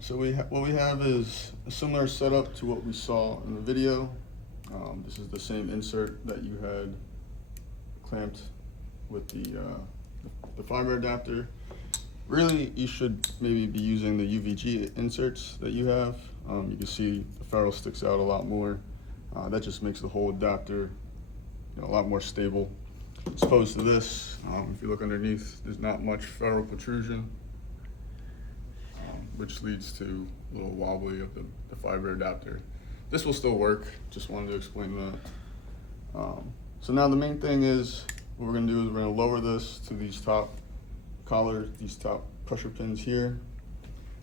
So what we have is a similar setup to what we saw in the video. This is the same insert that you had clamped with the fiber adapter. Really, you should maybe be using the UVG inserts that you have. You can see the ferrule sticks out a lot more. That just makes the whole adapter a lot more stable. As opposed to this, if you look underneath, there's not much ferrule protrusion, which leads to a little wobbly of the fiber adapter. This will still work, just wanted to explain that. So now the main thing is, what we're gonna do is we're gonna lower this to these top collars, these top pressure pins here.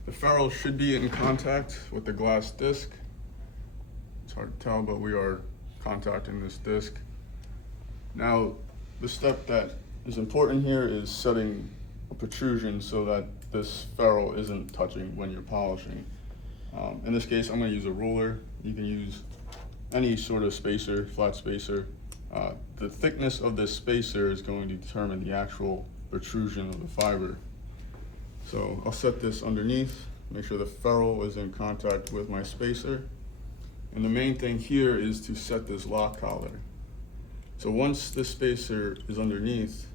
The ferrule should be in contact with the glass disc. It's hard to tell, but we are contacting this disc. Now, the step that is important here is setting a protrusion so that this ferrule isn't touching when you're polishing. In this case, I'm going to use a ruler. You can use any sort of spacer, flat spacer. The thickness of this spacer is going to determine the actual protrusion of the fiber. So I'll set this underneath, make sure the ferrule is in contact with my spacer. And the main thing here is to set this lock collar. So once this spacer is underneath,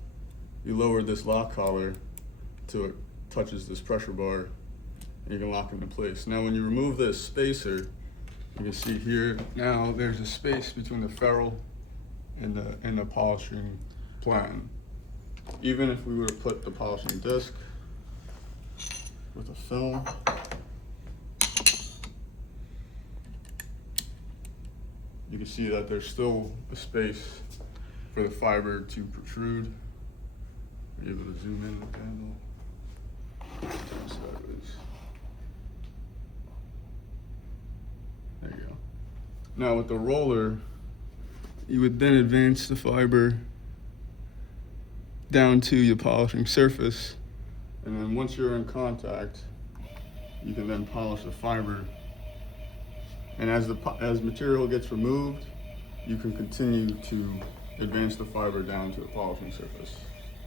you lower this lock collar till it touches this pressure bar, and you can lock it into place. Now when you remove this spacer, you can see here, now there's a space between the ferrule and the polishing plan. Even if we were to put the polishing disc with a film, you can see that there's still a space for the fiber to protrude. Be able to zoom in with the handle. There you go. Now with the roller, you would then advance the fiber down to your polishing surface, and then once you're in contact, you can then polish the fiber. And as material gets removed, you can continue to advance the fiber down to the polishing surface.